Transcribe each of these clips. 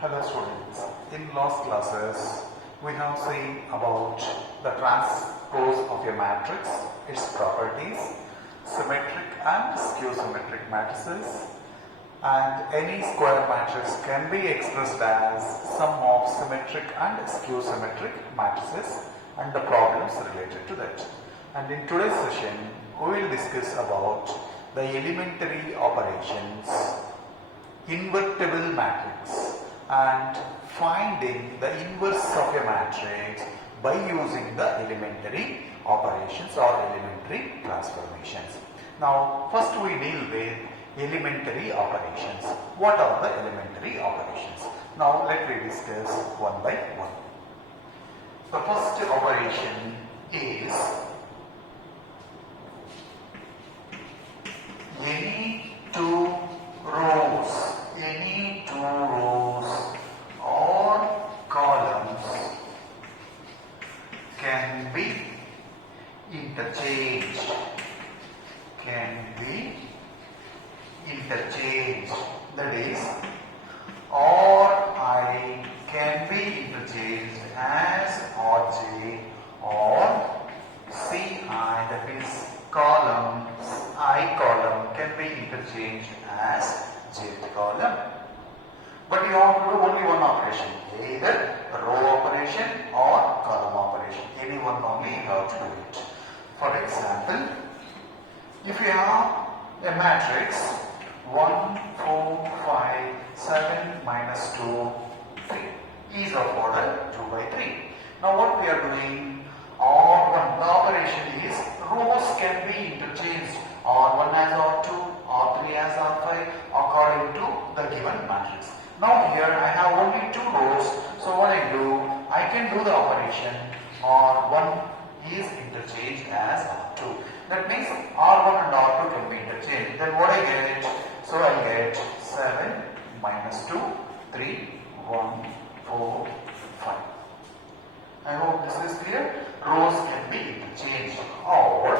Hello students, in last classes we have seen about the transpose of a matrix, its properties, symmetric and skew-symmetric matrices, and any square matrix can be expressed as sum of symmetric and skew-symmetric matrices and the problems related to that. And in today's session we will discuss about the elementary operations, invertible matrix, and finding the inverse of a matrix by using the elementary operations or elementary transformations. Now first we deal with elementary operations. What are the elementary operations? Now let me discuss one by one. The first operation is any two rows or columns can be interchanged. That is, Ri can be interchanged as Rj or Ci, that is I column can be interchanged as jth column. But you have to do only one operation, either row operation or column operation. Any one only you have to do it. For example, if you have a matrix 1, 4, 5, 7, minus 2, 3 is of order 2 by 3. Now what we are doing, R1, the operation is rows can be interchanged. R1 as R2, R3 as R5 according to the given matrix. Now here I have only two rows, so what I do, I can do the operation R1 is interchanged as R2. That means R1 and R2 can be interchanged. Then what I get, so I get 7 minus 2, 3, 1, 4, 5. I hope this is clear. Rows can be interchanged, or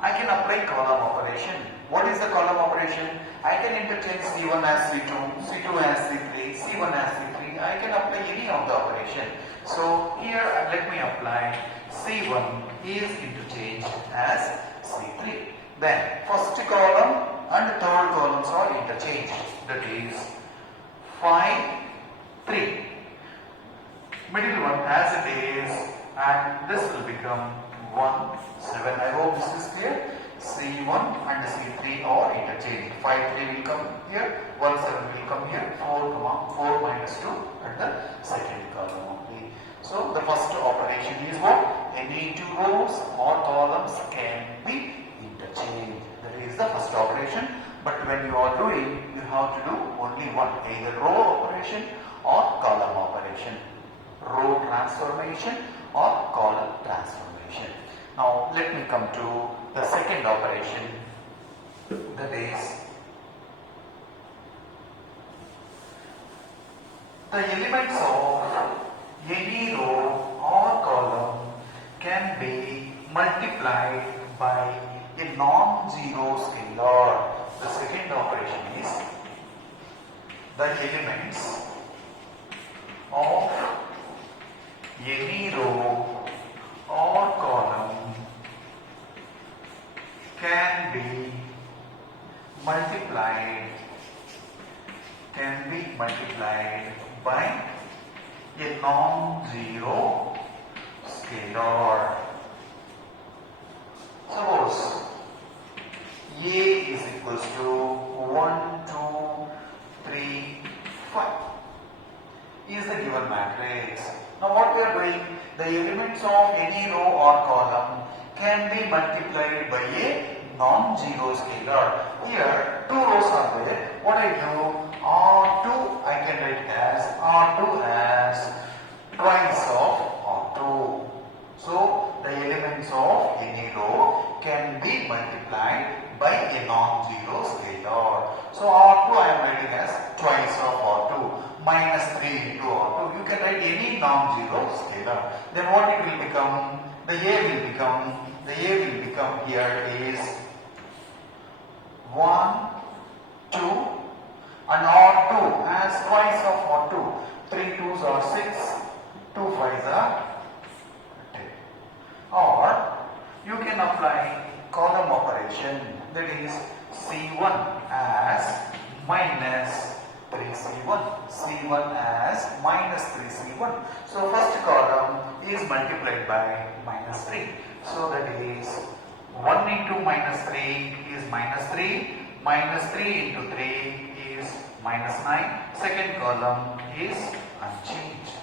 I can apply column operation. What is the column operation? I can interchange C1 as C2, C2 as C3, C1 as C3. I can apply any of the operation. So here let me apply C1 is interchanged as C3. Then first column and third columns are interchanged. That is 5, 3. Middle one as it is, and this will become 1, 7. I hope this is clear. C1 and C3 are interchanged. 5, 3 will come here, 1, 7 will come here, 4 minus 2 at the second column only. So the first operation is what? Any two rows or columns can be interchanged. That is the first operation. But when you are doing, you have to do only one, either row operation or column operation. Row transformation or column transformation. Now let me come to the second operation, that is the elements of any row or column can be multiplied by a non-zero scalar. The second operation is the elements of any row or column can be multiplied by a non-zero scalar. Suppose A is equals to 1, 2, 3, 5 is the given matrix. Now what we are doing, the elements of any row or column can be multiplied by a non-zero scalar. Here two rows are there. What I do, R2 I can write as R2 as twice of R2. So the elements of any row can be multiplied by a non-zero scalar. So R2 I am writing as twice of R2 minus 3 into R2. You can write any non-zero scalar. Then what it will become? The A will become here is 1, 2 and R2 as twice C1 as minus 3C1. C1 as minus 3C1. So first column is multiplied by minus 3. So that is 1 into minus 3 is minus 3. Minus 3 into 3 is minus 9. Second column is unchanged.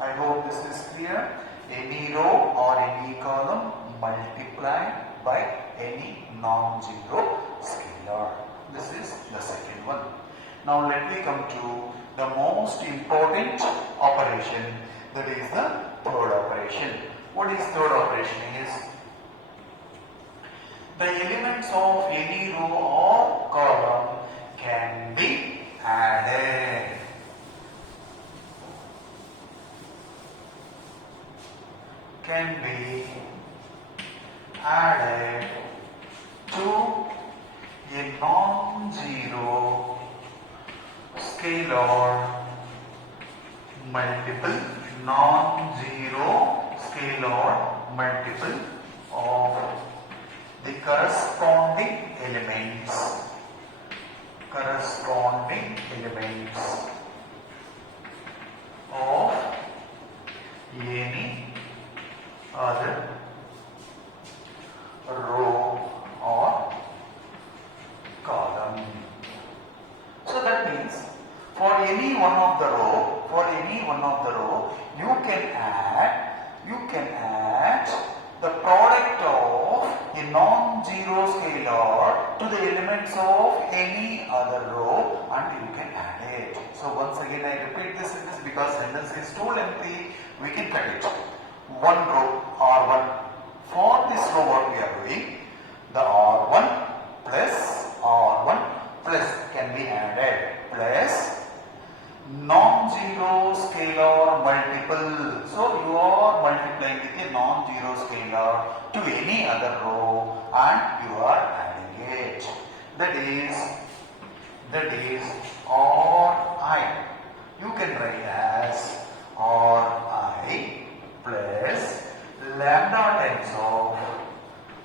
I hope this is clear. Any row or any column multiplied by any non-zero scalar. This is the second one. Now let me come to the most important operation, that is the third operation. What is third operation is the elements of any row or column can be added. Can be added to a non-zero scalar multiple, non-zero scalar multiple of the corresponding elements of any other row or column. So that means for any one of the row, you can add the product of a non-zero scalar to the elements of any other row and you can add it. So once again I repeat this because sentence is too lengthy, we can cut it. One row R1. For this row what we are doing, the R1 plus can be added plus non-zero scalar multiple. So you are multiplying with a non-zero scalar to any other row and you are adding it. That is Ri. You can write as Ri plus lambda times of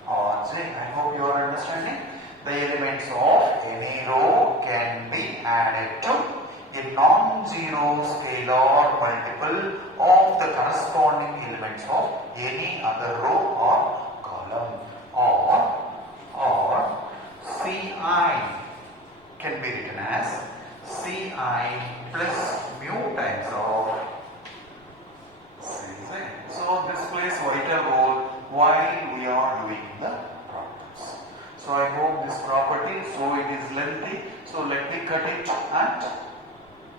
Rj. I hope you are understanding. The elements of any row can be added to a non-zero scalar multiple of the corresponding elements of any other row or column, or Ci can be written as Ci plus mu times of Cz. So this plays vital role while we are doing the problems. So I hope this property, so it is lengthy, so let me cut it and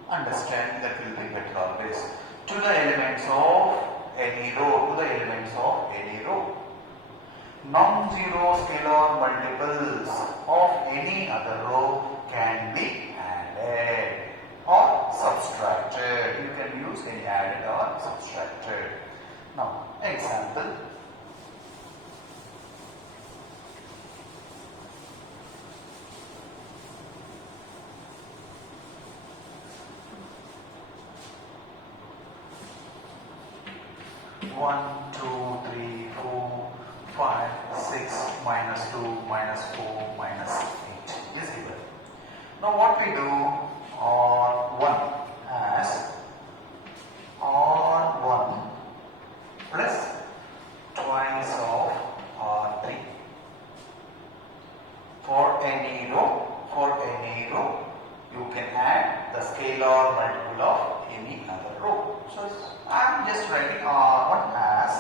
understand, that will be better always. To the elements of any row, non-zero scalar multiples of any other row can be added or subtracted. You can use any added or subtracted. Now, example. One, two, three, four, 5, 6, minus 2, minus 4, minus 8 is given. Now what we do, R1 as R1 plus twice of R3. For any row, you can add the scalar multiple of any other row. So I am just writing R1 as,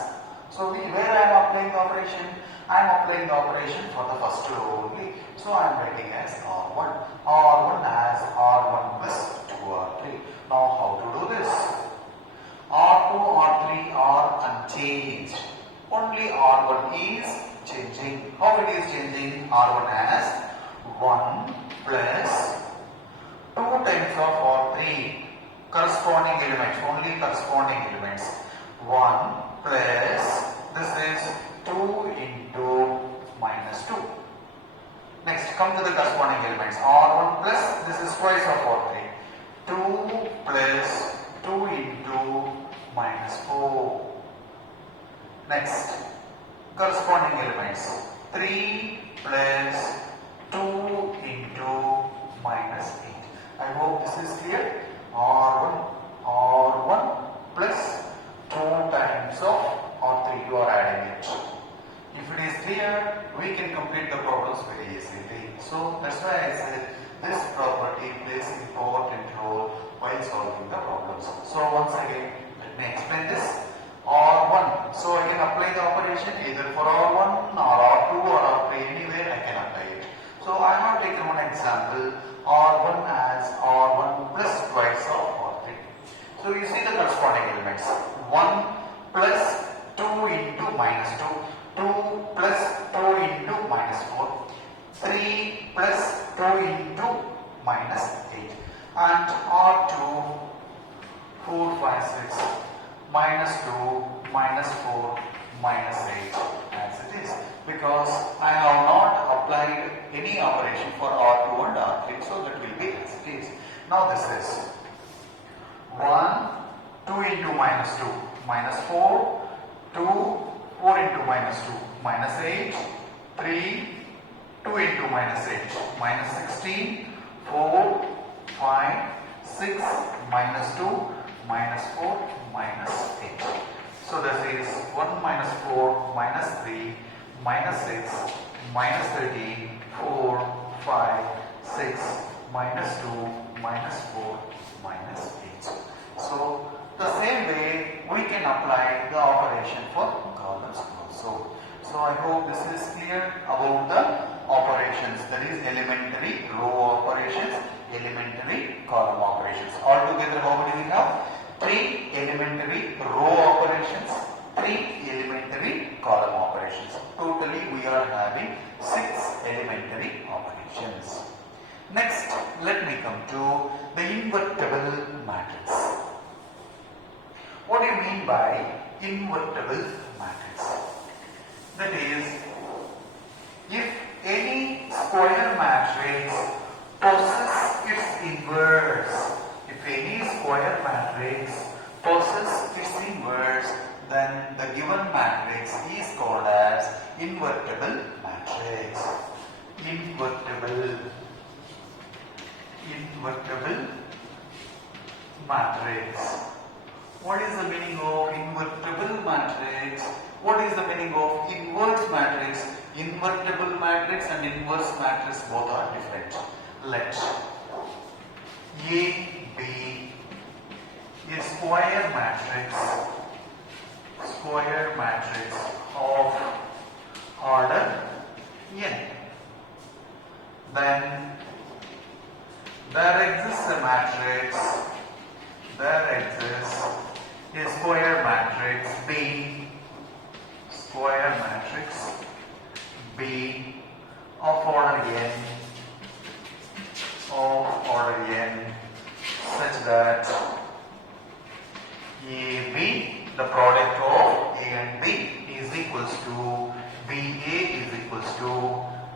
so where I am applying the operation? I am applying the operation for the first row only. So I am writing as R1. R1 as R1 plus 2R3. Now how to do this? R2, R3 are unchanged. Only R1 is changing. How it is changing? R1 as 1 plus 2 times of R3. Corresponding elements, only corresponding elements. 1 plus, this is 2 into minus 2. Next, come to the corresponding elements. R1 plus, this is twice of R3. 2 plus 2 into minus 4. Next, corresponding elements. 3 plus 2 hope this is clear. R1 plus 2 times of R3, you are adding it. If it is clear, we can complete the problems very easily. So that's why I said this property plays an important role while solving the problems. So once again, let me explain this. R1, so I can apply the operation either for R1 or R2 or R3, anywhere I can apply it. So I have taken one example, R1 as R1 plus twice of R3. So you see the corresponding elements, 1 plus 2 into minus 2, 2 plus 2 into minus 4, 3 plus 2 into minus 8, and R2, 4, 5, 6, minus 2, minus 4, minus 8 as it is, because I have not applied any operation for R2 and R3, so that will be as it is. Now this is 1, 2 into minus 2, minus 4, 2, 4 into minus 2, minus 8, 3, 2 into minus 8, minus 16, 4, 5, 6, minus 2, minus 4, minus 8. So this is 1 minus 4, minus 3, minus 6, minus 13, 4, 5, 6, minus 2, minus 4, minus 8. So the same way we can apply the operation for columns also. So I hope this is clear about the operations, that is elementary row operations, elementary column operations. Altogether how many we have? 3 elementary row operations, 3 elementary column operations. Totally we are having 6 elementary operations. Next, let me come to the invertible matrix. What do you mean by invertible matrix? That is, if any square matrix possesses its inverse, if any square matrix possesses its inverse, then the given matrix is called as invertible matrix. Invertible matrix. What is the meaning of invertible matrix? What is the meaning of inverse matrix? Invertible matrix and inverse matrix both are different. Let A be a square matrix of order n. Then there exists a matrix, a square matrix B of order n such that AB, the product of A and B, is equals to BA is equals to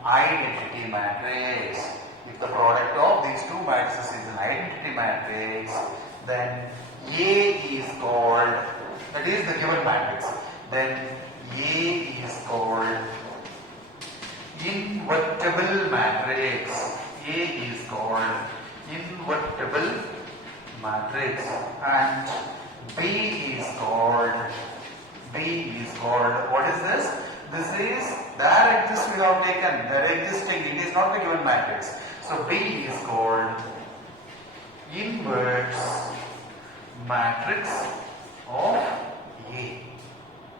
identity matrix. If the product of these two matrices is an identity matrix, then A is called, that is the given matrix, then A is called invertible matrix. A is called invertible matrix and B is called, what is this? This is, there exists we have taken, there existing, it is not the given matrix. So B is called inverse matrix of A.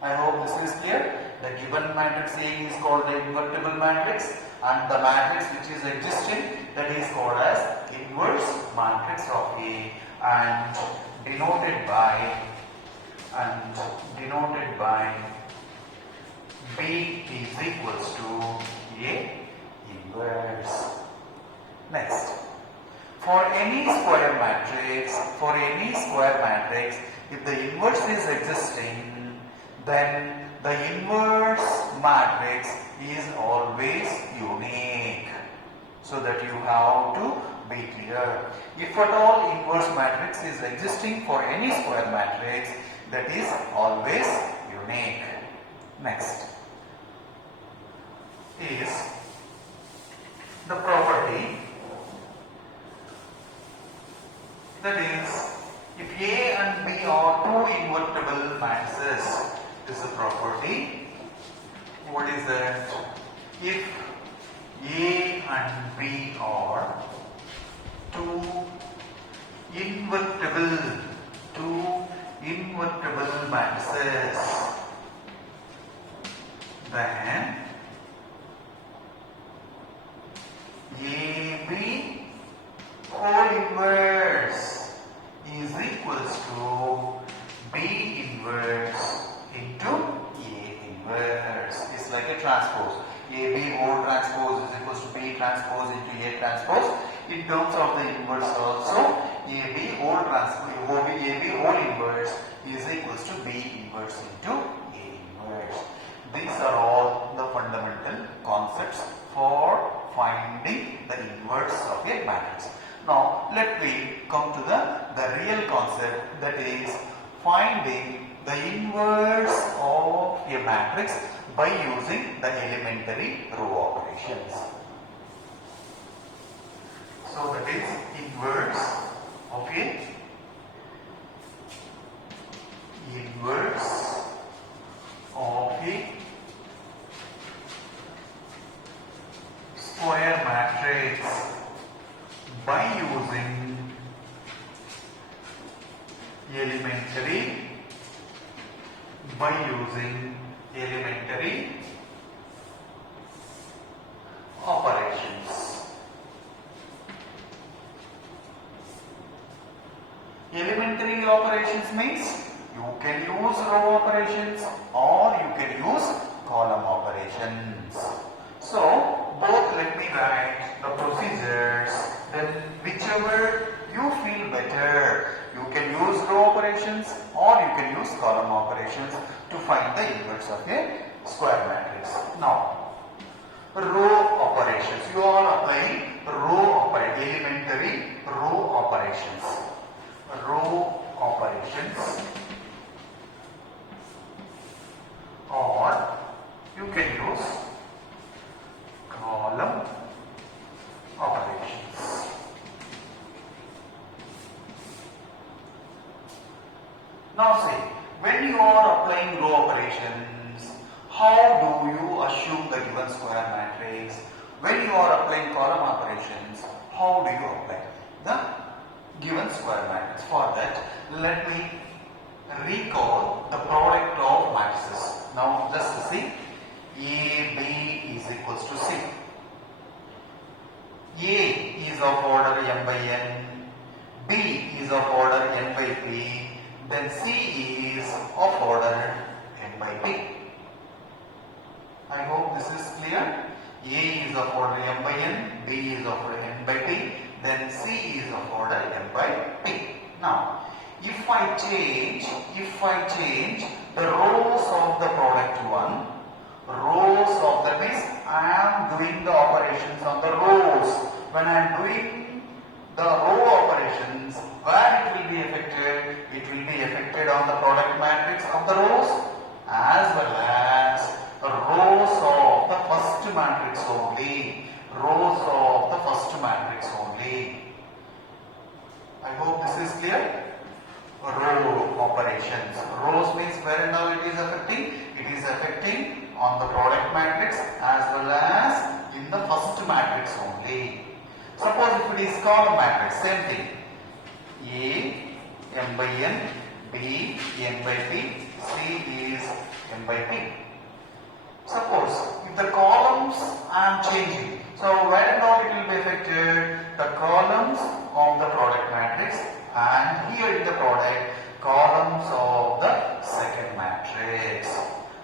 I hope this is clear. The given matrix A is called the invertible matrix and the matrix which is existing, that is called as inverse matrix of A and denoted by B is equals to A inverse. Next, for any square matrix, if the inverse is existing, then the inverse matrix is always unique. So that you have to be clear. If at all inverse matrix is existing for any square matrix, that is always unique. Next is the property That is, if A and B are two invertible matrices, this is a property. What is that? If A and B are two invertible matrices, then AB whole inverse is equals to B inverse into A inverse. It's like a transpose. AB whole transpose is equals to B transpose into A transpose. In terms of the inverse also, AB whole transpose, AB whole inverse is equals to B inverse into A inverse. These are all the fundamental concepts for finding the inverse of a matrix. Now let me come to the real concept, that is finding the inverse of a matrix by using the elementary row operations. So that is inverse of a square matrix by using elementary operations. Elementary operations means you can use row operations or you can use column operations. So both, let me write the procedures, then whichever you feel better, you can use row operations or you can use column operations to find the inverse of a square matrix. Now, row operations, you are applying elementary row operations. Row operations, or you can use column operations. Now see, when you are applying row operations, how do you assume the given square matrix? When you are applying column operations, how do you apply the given square matrix? For that, let me recall the product of matrices. Now just see, AB is equals to C. A is of order m by n, B is of order n by p, then C is of order n by p. I hope this is clear. A is of order m by n, B is of order n by p, then C is of order m by p. Now, if I change the rows of the product one, rows of, that means I am doing the operations on the rows. When I am doing the row operations, where it will be affected? It will be affected on the product matrix of the rows as well as the rows of the first matrix only. Rows of the first matrix only. I hope this is clear. Row operations. Rows means where and all it is affecting? It is affecting on the product matrix as well as in the first matrix only. Suppose if it is column matrix, same thing. A, m by n, B, n by p, C is n by p. Suppose if the columns I am changing, so where and all it will be affected? The columns of the product matrix, and here in the product, columns of the second matrix.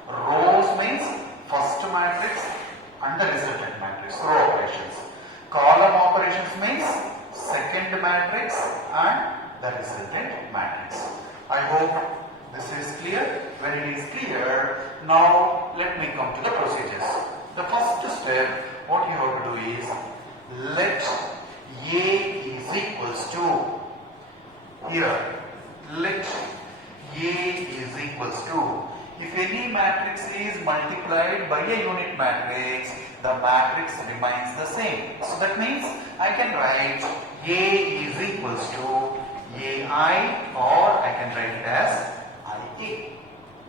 Rows means first matrix and the resultant matrix, row operations. Column operations means second matrix and the resultant matrix. I hope this is clear. When it is clear, now let me come to the procedures. The first step, what you have to do is, let A is equals to, here, let A is equals to, if any matrix is multiplied by a unit matrix, the matrix remains the same. So that means I can write A is equals to AI, or I can write it as IA.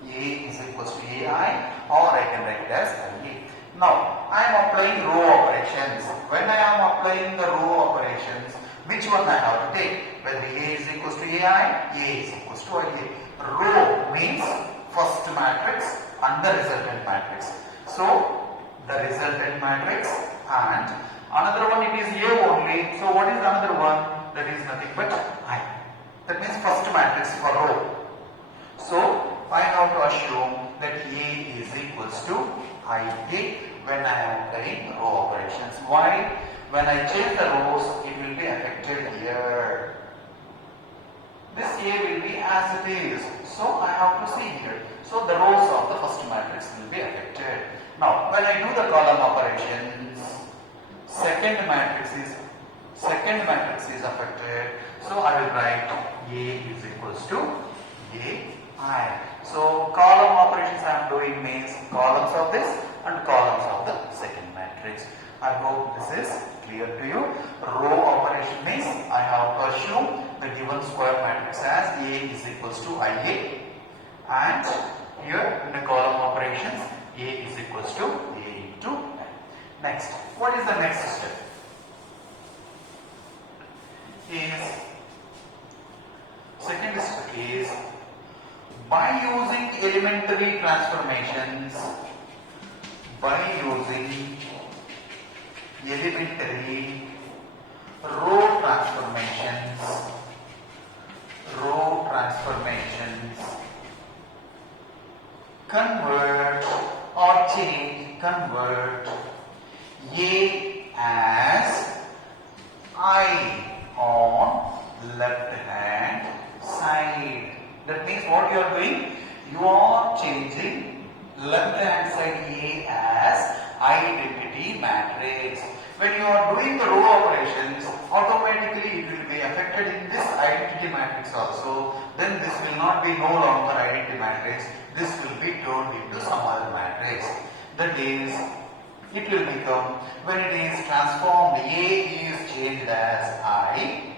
A is equals to AI, or I can write it as IA. Now, I am applying row operations. When I am applying the row operations, which one I have to take? Whether A is equals to AI, A is equals to IA. Row means first matrix and the resultant matrix. So, the resultant matrix and another one, it is A only. So, what is another one? That is nothing but I. That means first matrix for row. So, I have to assume that A is equals to IA when I am applying row operations. Why? When I change the rows, it will be affected here. This A will be as it is. So I have to see here. So the rows of the first matrix will be affected. Now, when I do the column operations, second matrix is affected. So I will write A is equals to AI. So column operations I am doing means columns of this and columns of the second matrix. I hope this is clear to you. Row operation means I have to assume the given square matrix as A is equals to IA, and here in the column operations A is equals to A into I. Next, what is the next step? Second step is by using elementary transformations, elementary row transformations, convert A as I on left hand side. That means what you are doing? You are changing left hand side A as identity matrix. When you are doing the row operations, automatically it will be affected in this identity matrix also. Then this will not be no longer identity matrix. This will be turned into some other matrix. That is, it will become, when it is transformed, A is changed as I.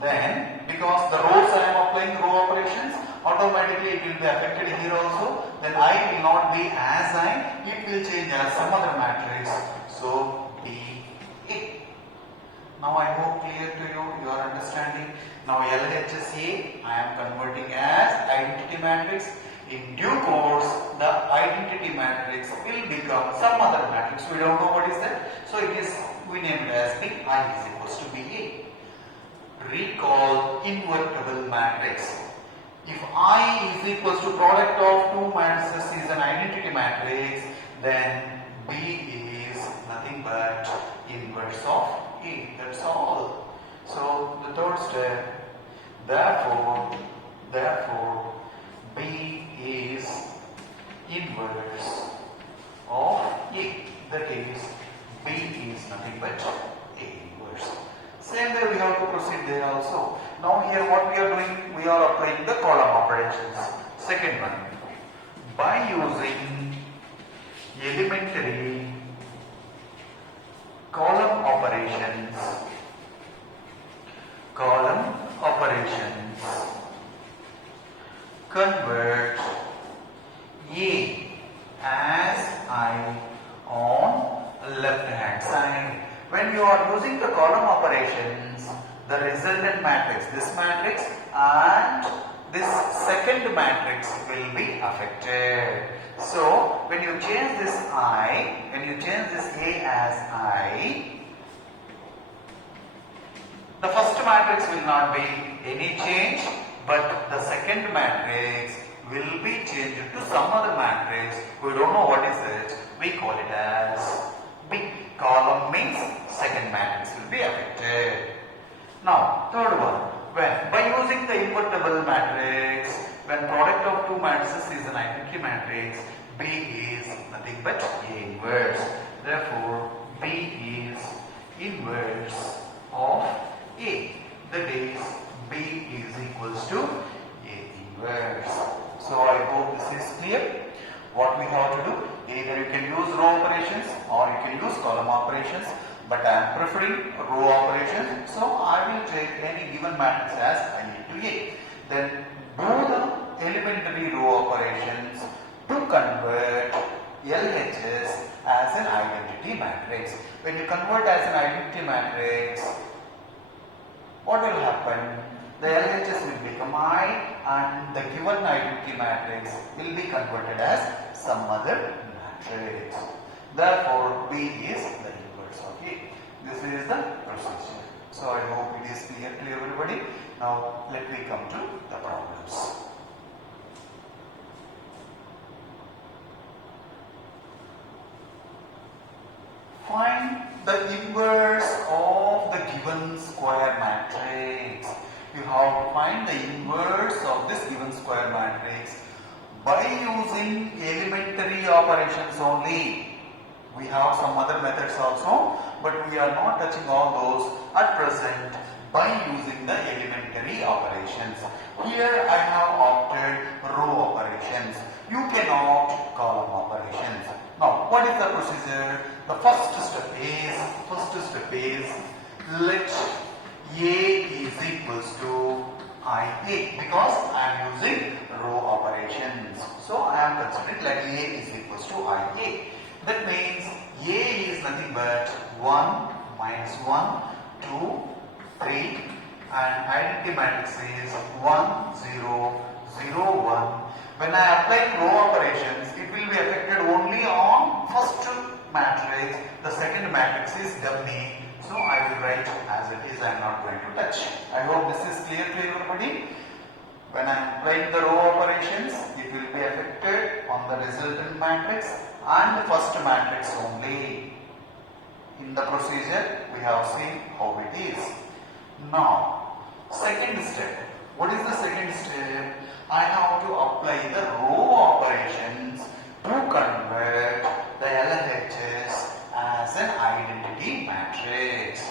Then, because the rows I am applying row operations, automatically it will be affected here also. Then I will not be as I, it will change as some other matrix. So, DA. Now I hope clear to you, you are understanding. Now LHS I am converting as identity matrix. In due course, the identity matrix will become some other matrix. We don't know what is that. So it is, we named as the I is equals to BA. Recall invertible matrix. If I is equals to product of two matrices is an identity matrix, then B is nothing but inverse of A. That's all. So the third step, therefore B is inverse of A. That is, B is nothing but A inverse. Same way we have to proceed there also. Now here what we are doing, we are applying the column operations. Second one, by using elementary column operations, convert A as I on left hand side. When you are using the column operations, the resultant matrix, this matrix and this second matrix will be affected. So, when you change this I, when you change this A as I, the first matrix will not be any change, but the second matrix will be changed to some other matrix. We don't know what is it. We call it as B. Column means second matrix will be affected. Now, third one, when by using the invertible matrix, when product of two matrices is an identity matrix, B is nothing but A inverse. Therefore, B is inverse of A. That is, B is equals to A inverse. So, I hope this is clear. What we have to do, either you can use row operations or you can use column operations, but I am preferring row operation. So I will take any given matrix as I into A. Then do the elementary row operations to convert LHS as an identity matrix. When you convert as an identity matrix, what will happen? The LHS will become I and the given identity matrix will be converted as some other matrix. Therefore, B is the inverse. Okay, this is the procedure. So I hope it is clear to everybody. Now let me come to the problems. Find the inverse of the given square matrix. You have to find the inverse of this given square matrix by using elementary operations only. We have some other methods also, but we are not touching all those at present by using the elementary operations. Here I have opted row operations. You can opt column operations. Now, what is the procedure? The first step is let A is equals to IA because I am using row operations. So I am considering like A is equals to IA. That means A is nothing but 1 minus 1, 2, 3 and identity matrix is 1, 0, 0, 1. When I apply row operations, it will be affected only on first matrix. The second matrix is dummy. So I will write as it is. I am not going to touch. I hope this is clear to everybody. When I am applying the row operations, it will be affected on the resultant matrix and the first matrix only. In the procedure, we have seen how it is. Now, second step. What is the second step? I have to apply the row operations to convert the LHS as an identity matrix.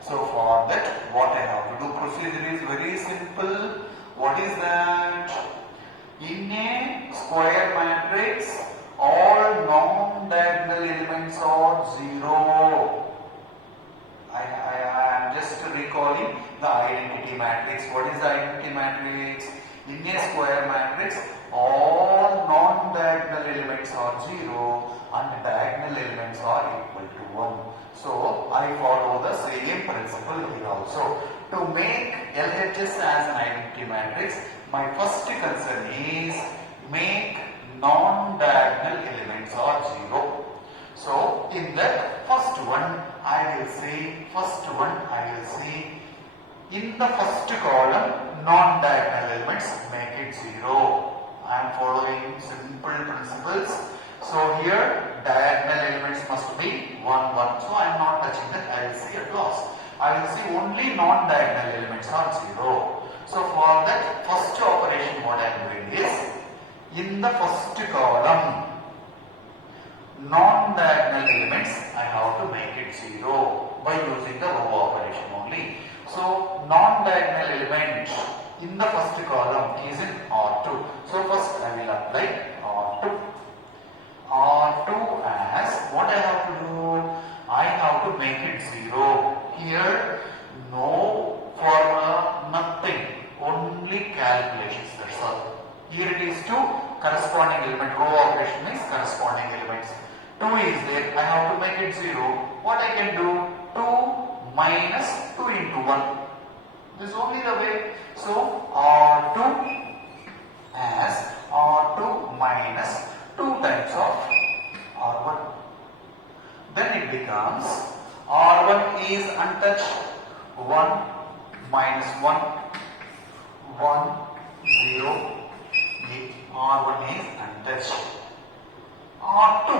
So for that, what I have to do, procedure is very simple. What is that? In a square matrix, all non-diagonal elements are 0. I am just recalling the identity matrix. What is the identity matrix? In a square matrix, all non-diagonal elements are 0 and diagonal elements are equal to 1. So I follow the same principle here also. To make LHS as an identity matrix, my first concern is make non-diagonal elements are 0. So in that first one I will say in the first column non-diagonal elements make it 0. I am following simple principles. So here diagonal elements must be 1, 1. So I am not touching that. I will see at last. I will see only non-diagonal elements are 0. So for that first operation what I am doing is in the first column non-diagonal elements I have to make it 0 by using the row operation only. So non-diagonal element in the first column is in R2. So first I will apply R2. R2 as what I have to do? I have to make it 0. Here no formula, nothing, only calculations, that's all. Here it is 2 corresponding element, row operation is corresponding elements. 2 is there, I have to make it 0. What I can do? 2 minus 2 into 1. This is only the way. So R2 as R2 minus 2 times of R1. Then it becomes R1 is untouched. 1 minus 1, 1, 0. R1 is untouched. R2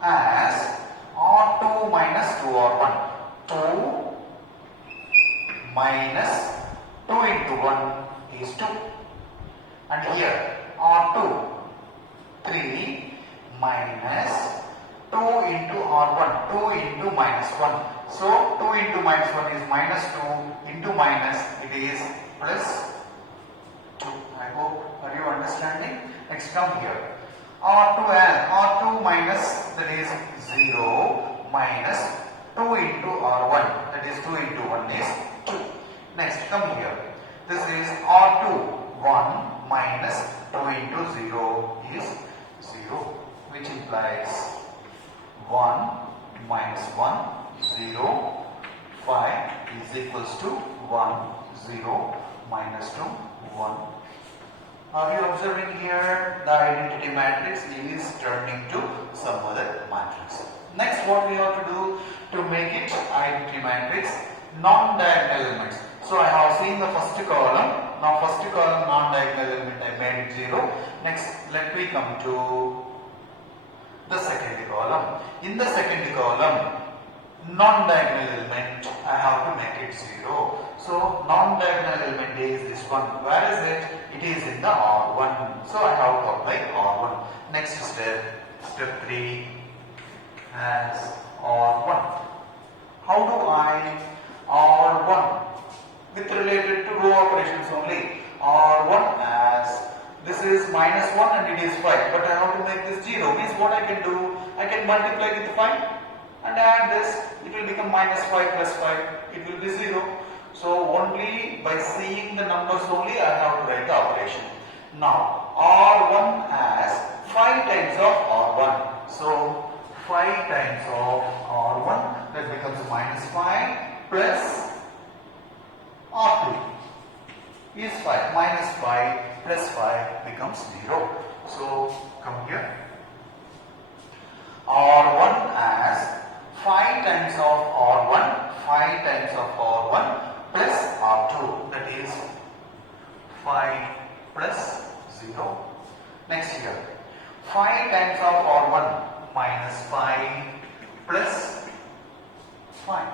as R2 minus 2R1. 2 minus 2 into 1 is 2. And here R2 3 minus 2 into R1, 2 into minus 1. So 2 into minus 1 is minus 2 into minus it is plus 2. I hope, are you understanding? Next come here. R2 and R2 minus that is 0 minus 2 into R1 that is 2 into 1 is 2. Next, come here. This is R2. 1 minus 2 into 0 is 0, which implies 1 minus 1, 0, 5 is equals to 1, 0, minus 2, 1. Are you observing here the identity matrix is turning to some other matrix? Next, what we have to do to make it identity matrix? Non-diagonal elements. So I have seen the first column. Now first column non-diagonal element I made it 0. Next, let me come to the second column. In the second column, non-diagonal element I have to make it 0. So non-diagonal element is this one. Where is it? It is in the R1. So I have to apply R1. Next step, step 3 as R1. How do I R1? With related to row operations only. R1 as this is minus 1 and it is 5. But I have to make this 0. Means what I can do? I can multiply with 5 and add this. It will become minus 5 plus 5. It will be 0. So only by seeing the numbers only I have to write the operation. Now R1 as 5 times of R1. So 5 times of R1, that becomes minus 5 plus R2 is 5. Minus 5 plus 5 becomes 0. So come here. R1 as 5 times of R1, 5 times of R1 plus R2, that is 5 plus 0. Next here, 5 times of R1 minus 5 plus 5.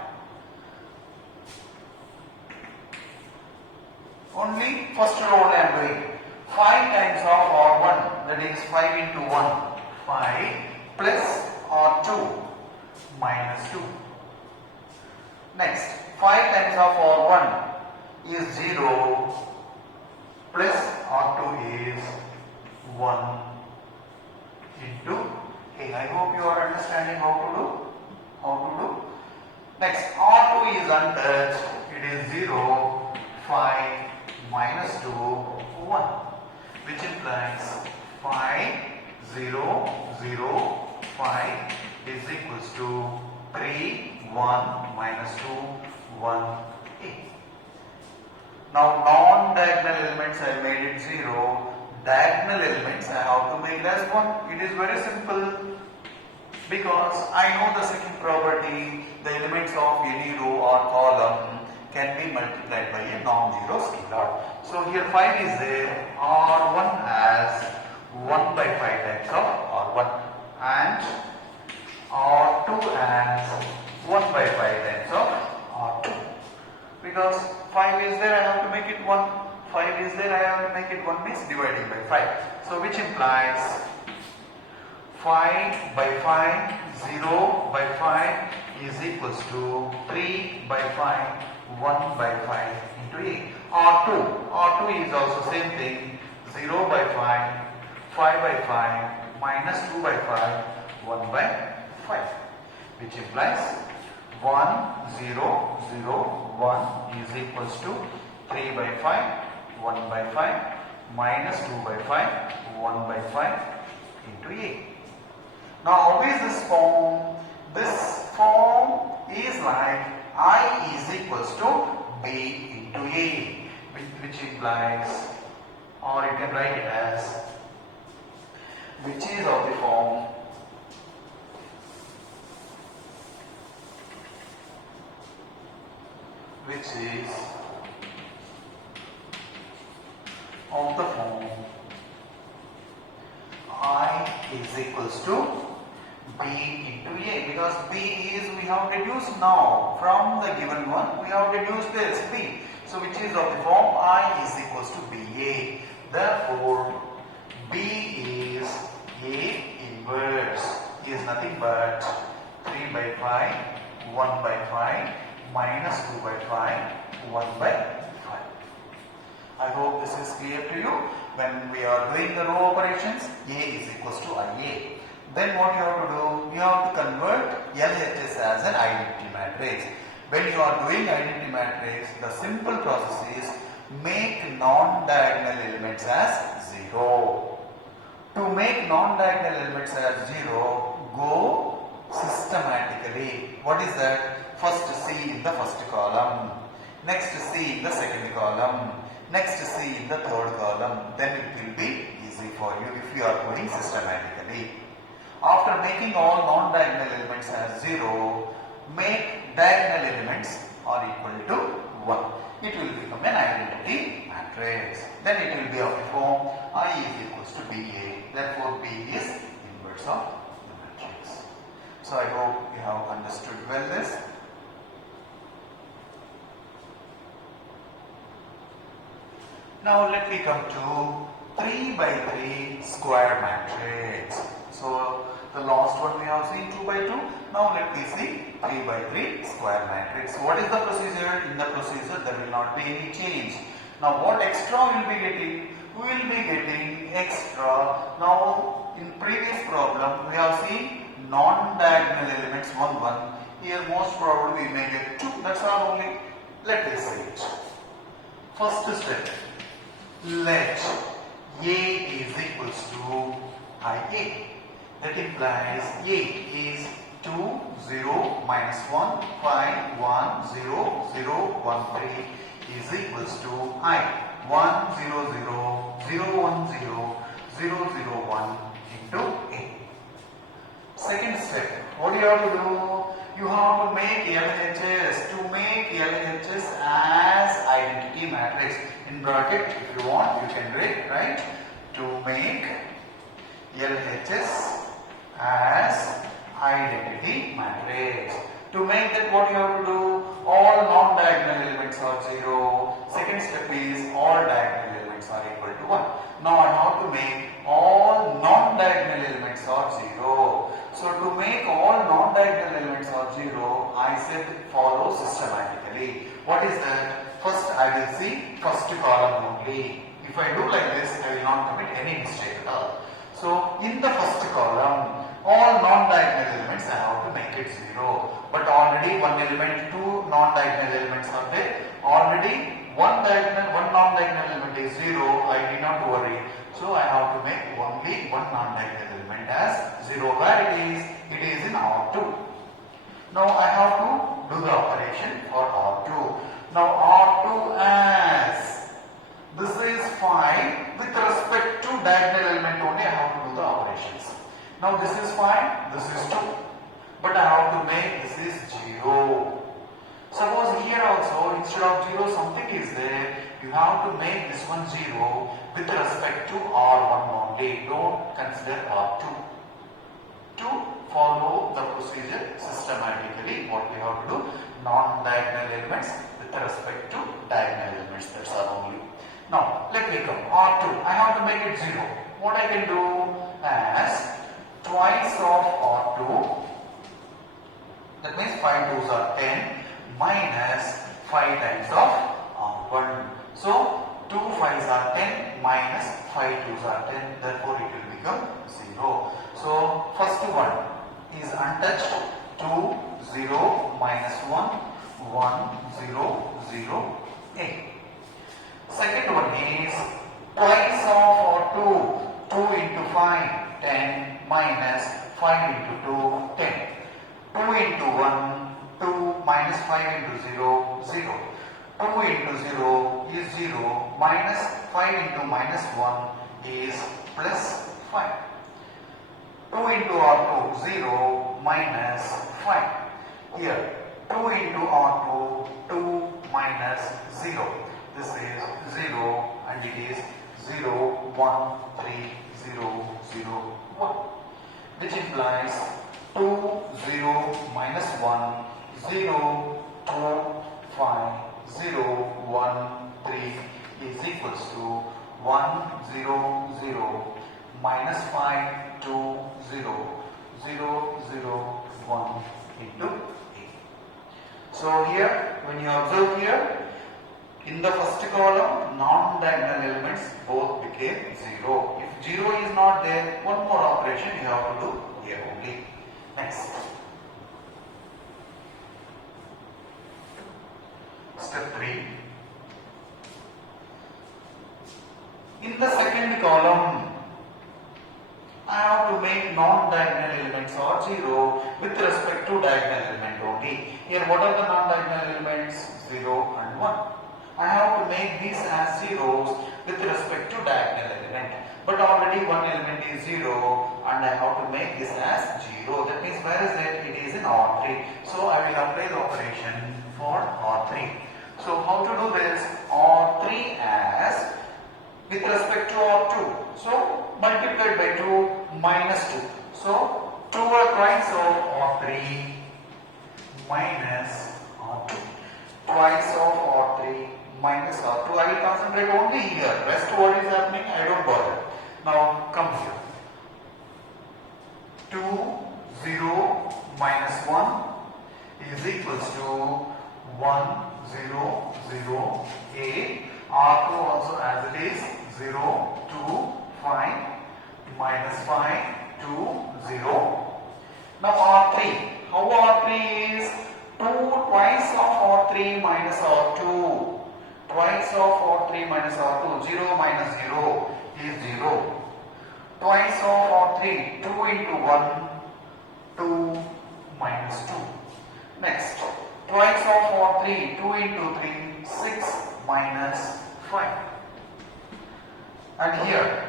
Only first row I am doing. 5 times of R1, that is 5 into 1, 5 plus R2 minus 2. Next, 5 times of R1 is 0 plus R2 is 1 into A. I hope you are understanding how to do. Next, R2 is untouched. It is 0, 5 minus 2, 1, which implies 5, 0, 0, 5 is equals to 3, 1 minus 2, 1, 8. Now non-diagonal elements I made it 0. Diagonal elements I have to make it as 1. It is very simple because I know the second property, the elements of any row or column can be multiplied by a non-zero scalar. So here 5 is there, R1 as 1 by 5 times of R1 and R2 as 1 by 5 times of R2. Because 5 is there, I have to make it 1. 5 is there, I have to make it 1 means dividing by 5. So which implies 5 by 5, 0 by 5 is equals to 3 by 5, 1 by 5 into A. R2 is also same thing, 0 by 5, 5 by 5, minus 2 by 5, 1 by 5, which implies 1, 0, 0, 1 is equals to 3 by 5, 1 by 5, minus 2 by 5, 1 by 5 into A. Now how is this form? This form is like I is equals to B into A, which implies, or you can write it as, which is of the form I is equals to B into A, because B is, we have reduced now from the given one, we have reduced this B. So which is of the form I is equals to BA. Therefore, B is A inverse, is nothing but 3 by 5, 1 by 5, minus 2 by 5, 1 by 5. I hope this is clear to you. When we are doing the row operations, A is equals to IA. Then what you have to do? You have to convert LHS as an identity matrix. When you are doing identity matrix, the simple process is make non-diagonal elements as 0. To make non-diagonal elements as 0, go systematically. What is that? First C in the first column, next C in the second column, next C in the third column. Then it will be easy for you if you are going systematically. After making all non-diagonal elements as 0, make diagonal elements are equal to 1. It will become an identity matrix. Then it will be of the form I is equals to BA. Therefore, B is inverse of the matrix. So I hope you have understood well this. Now let me come to 3 by 3 square matrix. So the last one we have seen 2 by 2. Now let me see 3 by 3 square matrix. What is the procedure? In the procedure there will not be any change. Now what extra we will be getting? We will be getting extra. Now in previous problem we have seen non-diagonal elements 1 1. Here most probably we may get 2. That's all only. Let us see it. First step. Let A is equals to IA. That implies A is 2, 0, minus 1, 5, 1, 0, 0, 1, 3 is equals to I. 1, 0, 0, 0, 1, 0, 0, 0, 1 into A. Second step, what do you have to do? You have to make LHS. To make LHS as identity matrix. In bracket, if you want, you can write, right? To make LHS as identity matrix. To make that, what you have to do? All non-diagonal elements are 0. Second step is all diagonal elements are equal to 1. Now I have to make all non-diagonal elements are 0. So to make all non-diagonal elements are 0, I said follow systematically. What is that? First I will see first column only. If I do like this, I will not commit any mistake at all. So in the first column, all non-diagonal elements I have to make it 0. But already one element, two non-diagonal elements are there. Already one non-diagonal element is 0. I need not worry. So I have to make only one non-diagonal element as 0. Where it is? It is in R2. Now I have to do the operation for R2. Now R2 as this is 5 with respect to diagonal element only I have to do the operations. Now this is 5, this is 2, but I have to make this is 0. Suppose here also instead of 0 something is there, you have to make this one 0 with respect to R1 only, don't consider R2. To follow the procedure systematically, what we have to do, non-diagonal elements with respect to diagonal elements, that's all only. Now let me come R2, I have to make it 0. What I can do as twice of R2, that means 5 2s are 10 minus 5 times of R1. So 2 5s are 10 minus 5 2s are 10, therefore it will become 0. So first one is untouched, 2 0 minus 1 1 0 0 8. Second one is twice of R2, 2 into 5 10 minus 5 into 2 10. 2 into 1 2 minus 5 into 0 0. 2 into 0 is 0 minus 5 into minus 1 is plus 5. 2 into R2 0 minus 5. Here 2 into R2 2 minus 0. This is 0 and it is 0 1 3 0 0 1, which implies 2 0 minus 1 0 2 5 0 1 3 is equals to 1 0 0 minus 5 2 0 0 0 1 into 8. So here when you observe here, in the first column non-diagonal elements both became 0. If 0 is not there, one more operation you have to do here only. Next. 3. In the second column, I have to make non-diagonal elements or 0 with respect to diagonal element only. Here what are the non-diagonal elements? 0 and 1. I have to make these as zeros with respect to diagonal element. But already one element is 0 and I have to make this as 0. That means where is it? It is in R3. So I will apply the operation for R3. So how to do this? R3 as with respect to R2. So multiplied by 2 minus 2. So 2 twice of R3 minus R2. Twice of R3 minus R2. I will concentrate only here. Rest what is happening, I don't bother. Now come here. 2, 0 minus 1 is equals to 1, 0, 0, 8. R2 also as it is 0, 2, 5, minus 5, 2, 0. Now R3. How R3 is? 2 twice of R3 minus R2. Twice of R3 minus R2. 0 minus 0 is 0. Twice of R3. 2 into 1. 2 minus 2. Next. Twice of R3. 2 into 3. 6 minus 5. And here.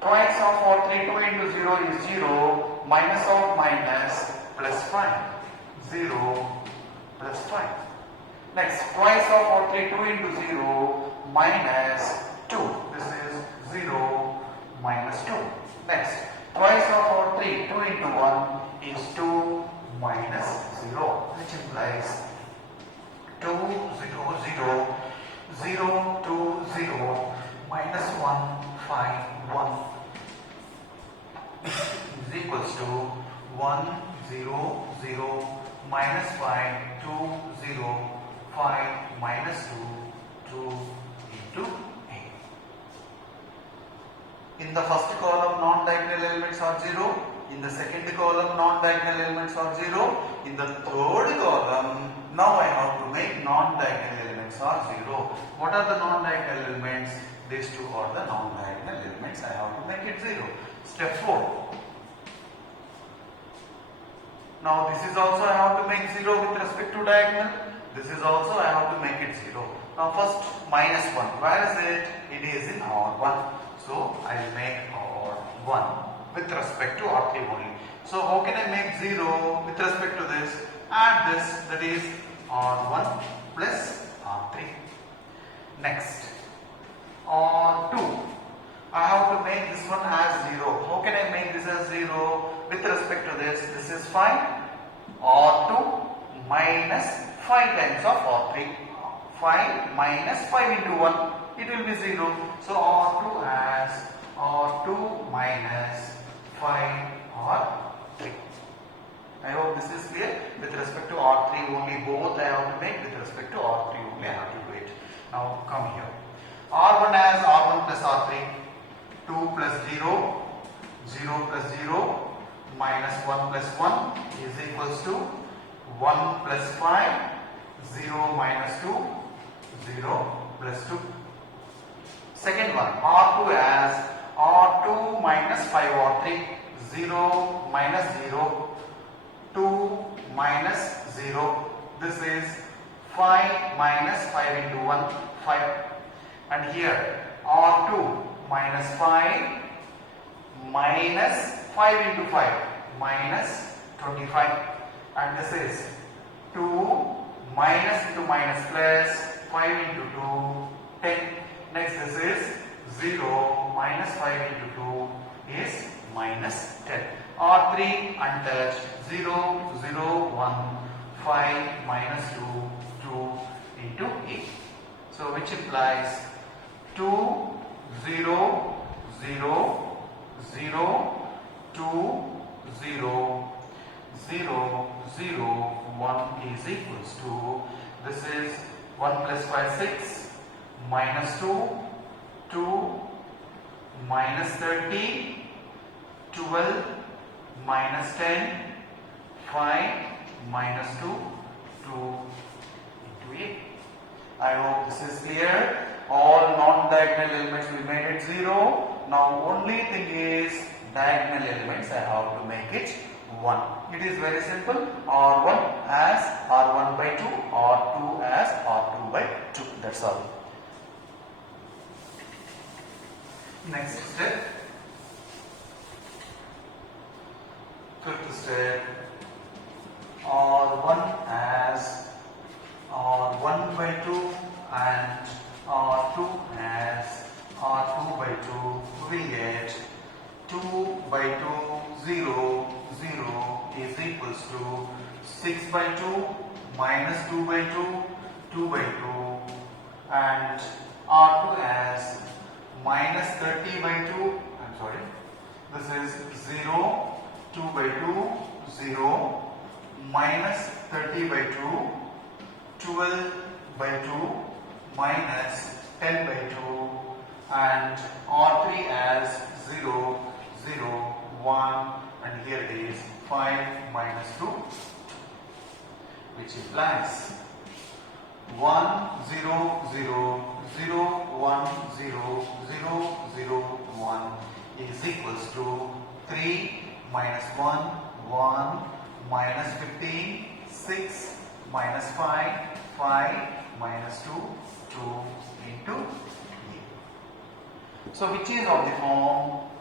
Twice of R3. 2 into 0 is 0. Minus of minus plus 5. 0 plus 5. Next, twice of R3, 2 into 0 minus 2. This is 0 minus 2. Next, twice of R3, 2 into 1 is 2 minus 0, which implies 2, 0, 0, 0, 2, 0, minus 1, 5, 1 is equals to 1, 0, 0, minus 5, 2, 0, 5, minus 2, 2 into 8. In the first column, non-diagonal elements are 0. In the second column, non-diagonal elements are 0. In the third column, now I have to make non-diagonal elements are 0. What are the non-diagonal elements? These two are the non-diagonal elements. I have to make it 0. Step 4. Now this is also I have to make 0 with respect to diagonal. This is also I have to make it 0. Now first minus 1. Where is it? It is in R1. So I will make R1 with respect to R3 only. So how can I make 0 with respect to this? Add this, that is R1 plus R3. Next, R2. I have to make this one as 0. How can I make this as 0? With respect to this, this is 5. R2 minus 5 times of R3. 5 minus 5 into 1. It will be 0. So R2 as R2 minus 5 R3. I hope this is clear. With respect to R3 only, both I have to make. With respect to R3 only, I have to do it. Now come here. R1 as R1 plus R3. 2 plus 0. 0 plus 0. Minus 1 plus 1 is equals to 1 plus 5. 0 minus 2. 0 plus 2. Second one, R2 as R2 minus 5 R3. 0 minus 0. 2 minus 0. This is 5 minus 5 into 1. 5. And here R2 minus 5 minus 5 into 5 minus 25. And this is 2 minus into minus plus 5 into 2, 10. Next this is 0 minus 5 into 2 is minus 10. R3 untouched. 0, 0, 1, 5 minus 2, 2 into 8. So which implies 2, 0, 0, 0, 2, 0, 0, 0, 1 is equals to, this is 1 plus 5, 6, minus 2, 2, minus 30, 12, minus 10, 5, minus 2, 2 into 8. I hope this is clear. All non-diagonal elements we made it 0. Now only thing is diagonal elements I have to make it 1. It is very simple. R1 as R1 by 2, R2 as R2 by 2. That's all. Next step. Fifth step. R1 as R1 by 2 and R2 as R2 by 2. We get 2 by 2, 0, 0 is equals to 6 by 2 minus 2 by 2, 2 by 2, and R2 as minus 30 by 2. I'm sorry. This is 0, 2 by 2, 0, minus 30 by 2, 12 by 2, minus 10 by 2, and R3 as 0, 0, 1, and here it is 5 minus 2, which implies 1, 0, 0, 0, 1, 0, 0, 0, 1 is equals to 3 minus 1, 1, minus 15, 6, minus 5, 5, minus 2, 2 into A. So which is of the form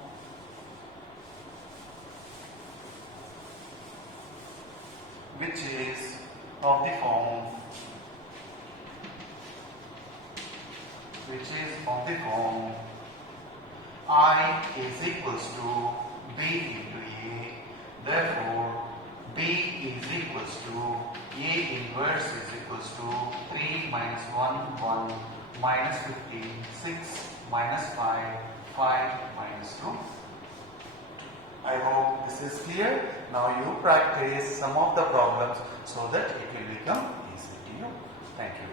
I is equals to B into A. Therefore, B is equals to A inverse is equals to 3 minus 1, 1, minus 15, 6, minus 5, 5, minus 2. I hope this is clear. Now you practice some of the problems so that it will become easy to you. Thank you.